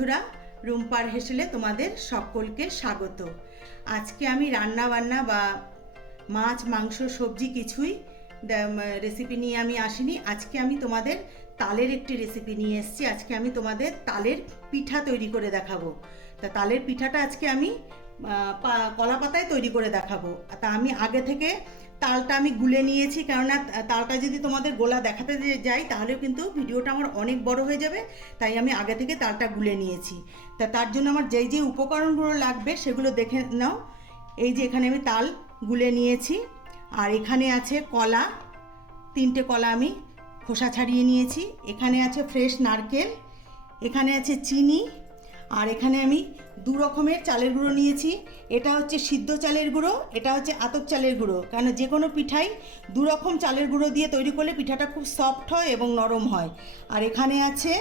বন্ধুরা, রুম্পার হেসেলে তোমাদের সকলকে স্বাগত। আজকে আমি রান্না বান্না বা মাছ, মাংস, সবজি কিছুই রেসিপি নিয়ে আমি আসিনি। আজকে আমি তোমাদের তালের একটি রেসিপি নিয়ে এসেছি। আজকে আমি তোমাদের তালের পিঠা তৈরি করে দেখাবো। তা তালের পিঠাটা আজকে আমি কলা পাতায় তৈরি করে দেখাবো। তা আমি আগে থেকে তালটা আমি গুলে নিয়েছি, কেননা তালটা যদি তোমাদের গোলা দেখাতে যাই তাহলে কিন্তু ভিডিওটা আমার অনেক বড় হয়ে যাবে, তাই আমি আগে থেকে তালটা গুলে নিয়েছি। তা তার জন্য আমার যেই যে উপকরণগুলো লাগবে, সেগুলো দেখে নাও। এই যে এখানে আমি তাল গুলে নিয়েছি, আর এখানে আছে কলা, তিনটে কলা আমি খোসা ছাড়িয়ে নিয়েছি। এখানে আছে ফ্রেশ নারকেল, এখানে আছে চিনি আর এখানে আমি দু রকমের চালের গুঁড়ো নিয়েছি। এটা হচ্ছে সিদ্ধ চালের গুঁড়ো, এটা হচ্ছে আতপ চালের গুঁড়ো। কেন যে কোনো পিঠাই দু রকম চালের গুঁড়ো দিয়ে তৈরি করলে পিঠাটা খুব সফট হয় এবং নরম হয়। আর এখানে আছে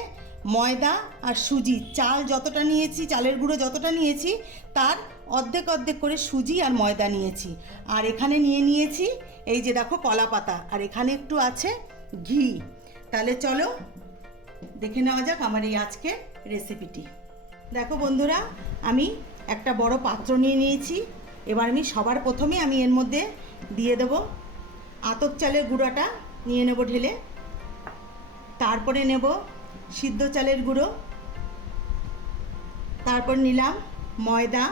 ময়দা আর সুজি। চাল যতটা নিয়েছি, চালের গুঁড়ো যতটা নিয়েছি, তার অর্ধেক অর্ধেক করে সুজি আর ময়দা নিয়েছি। আর এখানে নিয়ে নিয়েছি এই যে দেখো কলা পাতা। আর এখানে একটু আছে ঘি। তাহলে চলো দেখে নেওয়া যাক আমার এই আজকে রেসিপিটি দেখো বন্ধুরা, আমি একটা বড় পাত্র নিয়ে নিয়েছি। এবার আমি সবার প্রথমে আমি এর মধ্যে দিয়ে দেব আতপ চালের গুঁড়োটা, নিয়ে নেব ঢেলে। তারপরে নেব সিদ্ধ চালের গুঁড়ো। তারপর নিলাম ময়দা।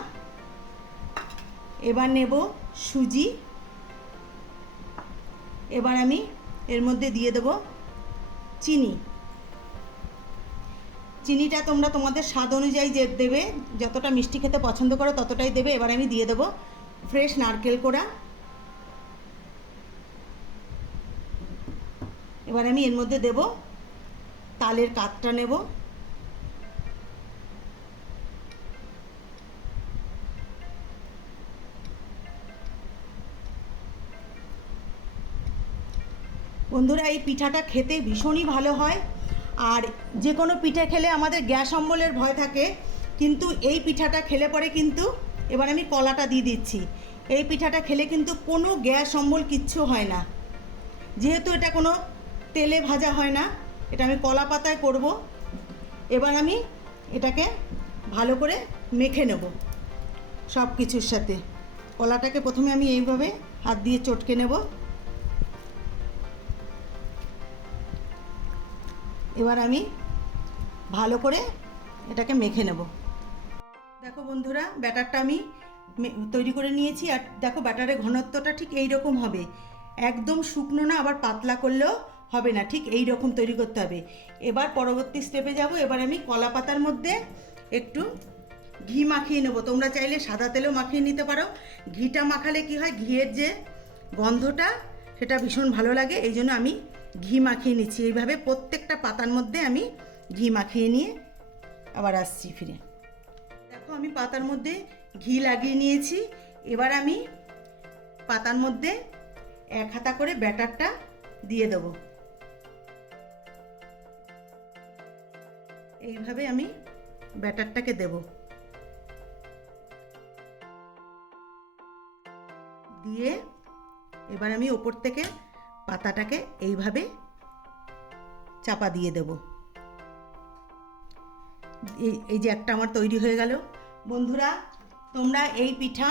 এবার নেব সুজি। এবার আমি এর মধ্যে দিয়ে দেব চিনি। চিনিটা তোমরা তোমাদের স্বাদ অনুযায়ী যে দেবে, যতটা মিষ্টি খেতে পছন্দ করো ততটাই দেবে। এবার আমি দিয়ে দেবো ফ্রেশ নারকেল কোড়া। এবার আমি এর মধ্যে দেব তালের কাতটা নেব। বন্ধুরা, এই পিঠাটা খেতে ভীষণই ভালো হয়। আর যে কোনো পিঠে খেলে আমাদের গ্যাস অম্বলের ভয় থাকে, কিন্তু এই পিঠাটা খেলে পরে কিন্তু এবার আমি কলাটা দিয়ে দিচ্ছি। এই পিঠাটা খেলে কিন্তু কোনো গ্যাস অম্বল কিচ্ছু হয় না। যেহেতু এটা কোনো তেলে ভাজা হয় না, এটা আমি কলা পাতায় করব। এবার আমি এটাকে ভালো করে মেখে নেব সব কিছুর সাথে। কলাটাকে প্রথমে আমি এইভাবে হাত দিয়ে চটকে নেব। এবার আমি ভালো করে এটাকে মেখে নেব। দেখো বন্ধুরা, ব্যাটারটা আমি তৈরি করে নিয়েছি আর দেখো ব্যাটারের ঘনত্বটা ঠিক এই রকম হবে। একদম শুকনো না, আবার পাতলা করলেও হবে না, ঠিক এই রকম তৈরি করতে হবে। এবার পরবর্তী স্টেপে যাব, এবার আমি কলা পাতার মধ্যে একটু ঘি মাখিয়ে নেব। তোমরা চাইলে সাদা তেলেও মাখিয়ে নিতে পারো। ঘিটা মাখালে কি হয়, ঘিয়ের যে গন্ধটা, সেটা ভীষণ ভালো লাগে, এই জন্য আমি ঘি মাখিয়ে নিচ্ছি। এইভাবে প্রত্যেকটা পাতার মধ্যে আমি ঘি মাখিয়ে নিয়ে আবার আসছি ফিরে। দেখো, আমি পাতার মধ্যে ঘি লাগিয়ে নিয়েছি। এবার আমি পাতার মধ্যে এক হাতা করে ব্যাটারটা দিয়ে দেব। এইভাবে আমি ব্যাটারটাকে দেব। দিয়ে এবার আমি ওপর থেকে পাতাটাকে এইভাবে চাপা দিয়ে দেব। এই যে একটা আমার তৈরি হয়ে গেল। বন্ধুরা, তোমরা এই পিঠা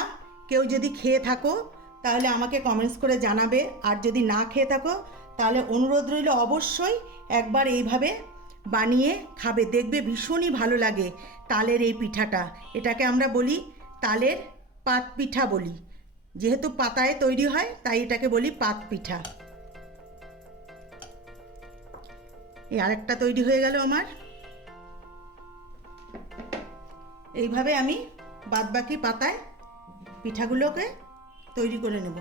কেউ যদি খেয়ে থাকো, তাহলে আমাকে কমেন্টস করে জানাবে। আর যদি না খেয়ে থাকো, তাহলে অনুরোধ রইল অবশ্যই একবার এইভাবে বানিয়ে খাবে। দেখবে ভীষণই ভালো লাগে তালের এই পিঠাটা। এটাকে আমরা বলি তালের পাত পিঠা বলি। যেহেতু পাতায় তৈরি হয়, তাই এটাকে বলি পাত পিঠা। এই আরেকটা তৈরি হয়ে গেল আমার। এইভাবে আমি বাদবাকি পাতায় পিঠাগুলোকে তৈরি করে নেব।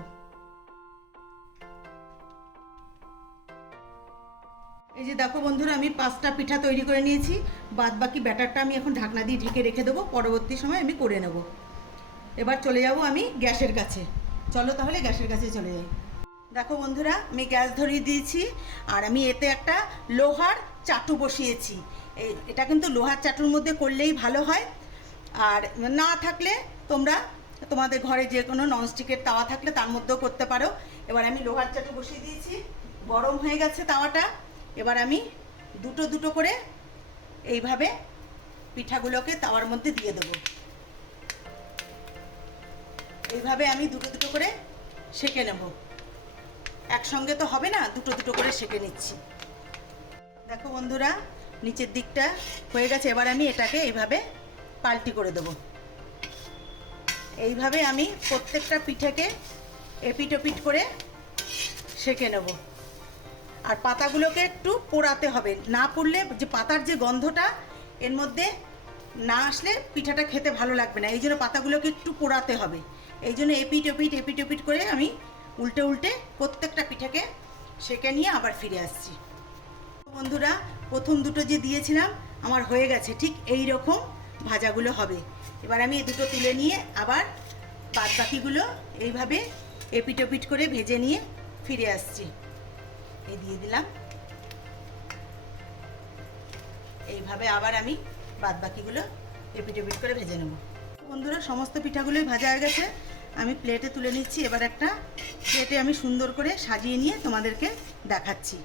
এই যে দেখো বন্ধুরা, আমি পাঁচটা পিঠা তৈরি করে নিয়েছি। বাদবাকি ব্যাটারটা আমি এখন ঢাকনা দিয়ে ঢেকে রেখে দেবো। পরবর্তী সময় আমি করে নেব। এবার চলে যাব আমি গ্যাসের কাছে। চলো তাহলে গ্যাসের কাছে চলে যাই। দেখো বন্ধুরা, আমি গ্যাস ধরিয়ে দিয়েছি, আর আমি এতে একটা লোহার চাটু বসিয়েছি। এটা কিন্তু লোহার চাটুর মধ্যে করলেই ভালো হয়। আর না থাকলে তোমরা, তোমাদের ঘরে যে কোনো ননস্টিকের তাওয়া থাকলে তার মধ্যেও করতে পারো। এবার আমি লোহার চাটু বসিয়ে দিয়েছি, গরম হয়ে গেছে তাওয়াটা। এবার আমি দুটো দুটো করে এইভাবে পিঠাগুলোকে তাওয়ার মধ্যে দিয়ে দেবো। এইভাবে আমি দুটো দুটো করে সেঁকে নেব। একসঙ্গে তো হবে না, দুটো দুটো করে সেঁকে নিচ্ছি। দেখো বন্ধুরা, নিচের দিকটা হয়ে গেছে, এবার আমি এটাকে এইভাবে পাল্টি করে দেবো। এইভাবে আমি প্রত্যেকটা পিঠেকে এপিট ওপিট করে সেঁকে নেব। আর পাতাগুলোকে একটু পোড়াতে হবে, না পুড়লে যে পাতার যে গন্ধটা, এর মধ্যে না আসলে পিঠাটা খেতে ভালো লাগবে না। এই জন্য পাতাগুলোকে একটু পোড়াতে হবে। এই জন্য এপিট ওপিট এপিট ওপিট করে আমি উল্টে উল্টে প্রত্যেকটা পিঠাকে সেঁকে নিয়ে আবার ফিরে আসছি। বন্ধুরা, প্রথম দুটো যে দিয়েছিলাম, আমার হয়ে গেছে, ঠিক এই রকম ভাজাগুলো হবে। এবার আমি এই দুটো তুলে নিয়ে আবার বাদ বাকিগুলো এইভাবে এপিট ওপিট করে ভেজে নিয়ে ফিরে আসছি। এই দিয়ে দিলাম। এইভাবে আবার আমি বাদ বাকিগুলো এপিট ওপিট করে ভেজে নেব। বন্ধুরা, সমস্ত পিঠাগুলোই ভাজা হয়ে গেছে। আমি প্লেটে তুলে নিচ্ছি, এবার একটা প্লেটে আমি সুন্দর করে সাজিয়ে নিয়ে তোমাদেরকে দেখাচ্ছি।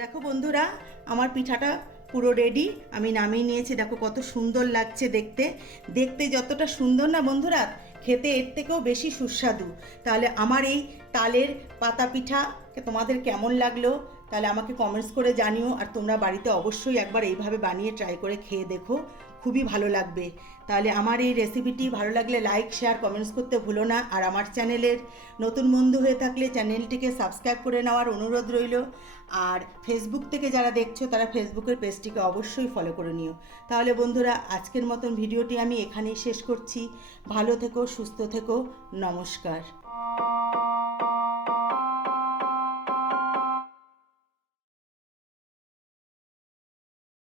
দেখো বন্ধুরা, আমার পিঠাটা পুরো রেডি আমি নামিয়ে নিয়েছি। দেখো কত সুন্দর লাগছে দেখতে। দেখতে যতটা সুন্দর না বন্ধুরা, খেতে এর থেকেও বেশি সুস্বাদু। তাহলে আমার এই তালের পাতা পিঠা তোমাদের কেমন লাগল? তাহলে আমাকে কমেন্টস করে জানিও, আর তোমরা বাড়িতে অবশ্যই একবার এইভাবে বানিয়ে ট্রাই করে খেয়ে দেখো। খুবই ভালো লাগবে। তাহলে আমার এই রেসিপিটি ভালো লাগলে লাইক শেয়ার কমেন্টস করতে ভুলো না। আর আমার চ্যানেলের নতুন বন্ধু হয়ে থাকলে চ্যানেলটিকে সাবস্ক্রাইব করে নেওয়ার অনুরোধ রইল। আর ফেসবুক থেকে যারা দেখছ, তারা ফেসবুকের পেজটিকে অবশ্যই ফলো করে নিও। তাহলে বন্ধুরা, আজকের মতন ভিডিওটি আমি এখানেই শেষ করছি। ভালো থেকো, সুস্থ থেকো। নমস্কার।